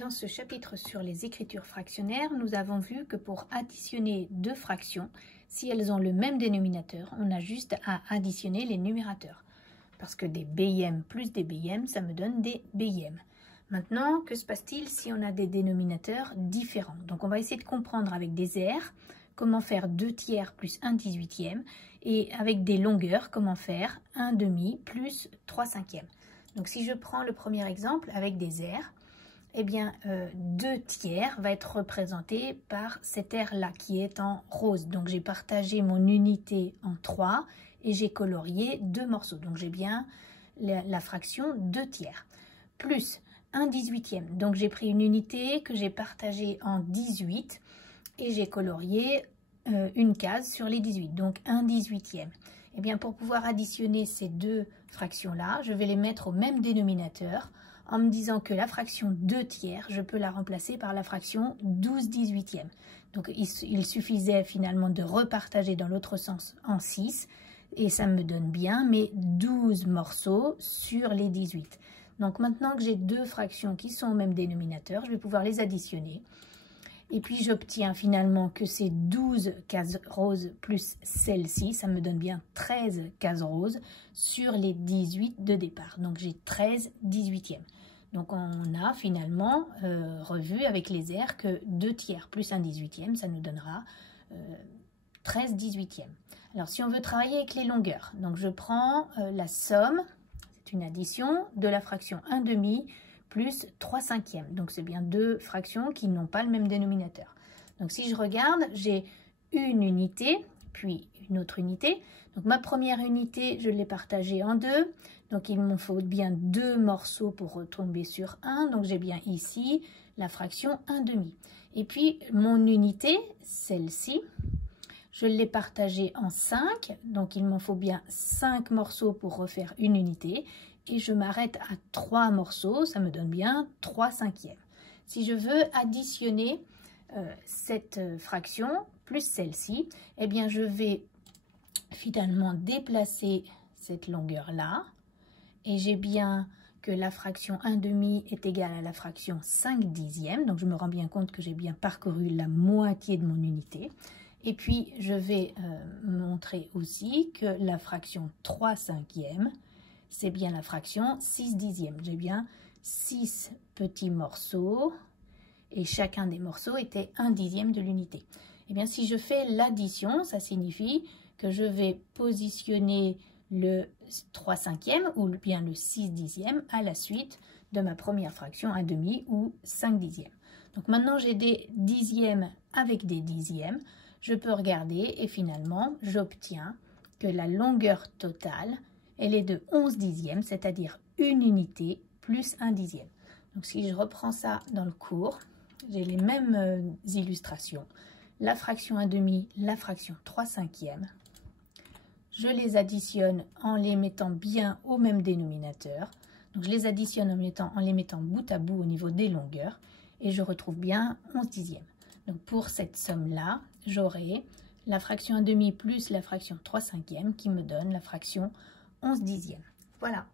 Dans ce chapitre sur les écritures fractionnaires, nous avons vu que pour additionner deux fractions, si elles ont le même dénominateur, on a juste à additionner les numérateurs. Parce que des BIM plus des BIM, ça me donne des BIM. Maintenant, que se passe-t-il si on a des dénominateurs différents? Donc on va essayer de comprendre avec des aires comment faire 2 tiers plus 1 18e et avec des longueurs, comment faire 1 demi plus 3 cinquièmes. Donc si je prends le premier exemple avec des aires, eh bien 2 tiers va être représenté par cette aire-là qui est en rose. Donc j'ai partagé mon unité en 3 et j'ai colorié 2 morceaux. Donc j'ai bien la fraction 2 tiers. Plus 1 18e. Donc j'ai pris une unité que j'ai partagée en 18 et j'ai colorié une case sur les 18. Donc 1 18e. Eh bien pour pouvoir additionner ces deux fractions-là, je vais les mettre au même dénominateur en me disant que la fraction 2 tiers, je peux la remplacer par la fraction 12 18e. Donc il suffisait finalement de repartager dans l'autre sens en 6 et ça me donne bien mes 12 morceaux sur les 18. Donc maintenant que j'ai deux fractions qui sont au même dénominateur, je vais pouvoir les additionner. Et puis j'obtiens finalement que ces 12 cases roses plus celle-ci, ça me donne bien 13 cases roses sur les 18 de départ. Donc j'ai 13 18e. Donc on a finalement revu avec les aires que 2 tiers plus 1 18e, ça nous donnera 13 18e. Alors si on veut travailler avec les longueurs, donc je prends la somme, c'est une addition de la fraction 1 demi plus 3 cinquièmes. Donc c'est bien deux fractions qui n'ont pas le même dénominateur. Donc si je regarde, j'ai une unité, puis une autre unité. Donc ma première unité, je l'ai partagée en deux. Donc il me faut bien deux morceaux pour retomber sur 1. Donc j'ai bien ici la fraction 1 demi. Et puis mon unité, celle-ci, je l'ai partagée en 5. Donc il m'en faut bien 5 morceaux pour refaire une unité. Et je m'arrête à 3 morceaux, ça me donne bien 3 cinquièmes. Si je veux additionner cette fraction plus celle-ci, eh bien je vais finalement déplacer cette longueur-là. Et j'ai bien que la fraction 1 demi est égale à la fraction 5 dixièmes. Donc je me rends bien compte que j'ai bien parcouru la moitié de mon unité. Et puis je vais montrer aussi que la fraction 3 cinquièmes, c'est bien la fraction 6 dixièmes. J'ai bien 6 petits morceaux et chacun des morceaux était 1 dixième de l'unité. Et bien si je fais l'addition, ça signifie que je vais positionner le 3 cinquièmes ou bien le 6 dixième à la suite de ma première fraction 1 demi ou 5 dixièmes. Donc maintenant j'ai des dixièmes avec des dixièmes. Je peux regarder et finalement j'obtiens que la longueur totale elle est de 11 dixièmes, c'est-à-dire une unité plus 1 dixième. Donc si je reprends ça dans le cours, j'ai les mêmes illustrations. La fraction 1 demi, la fraction 3 cinquièmes. Je les additionne en les mettant bien au même dénominateur. Donc je les additionne en les mettant bout à bout au niveau des longueurs. Et je retrouve bien 11 dixièmes. Donc pour cette somme-là, j'aurai la fraction 1 demi plus la fraction 3 cinquièmes qui me donne la fraction 11 dixièmes. Voilà.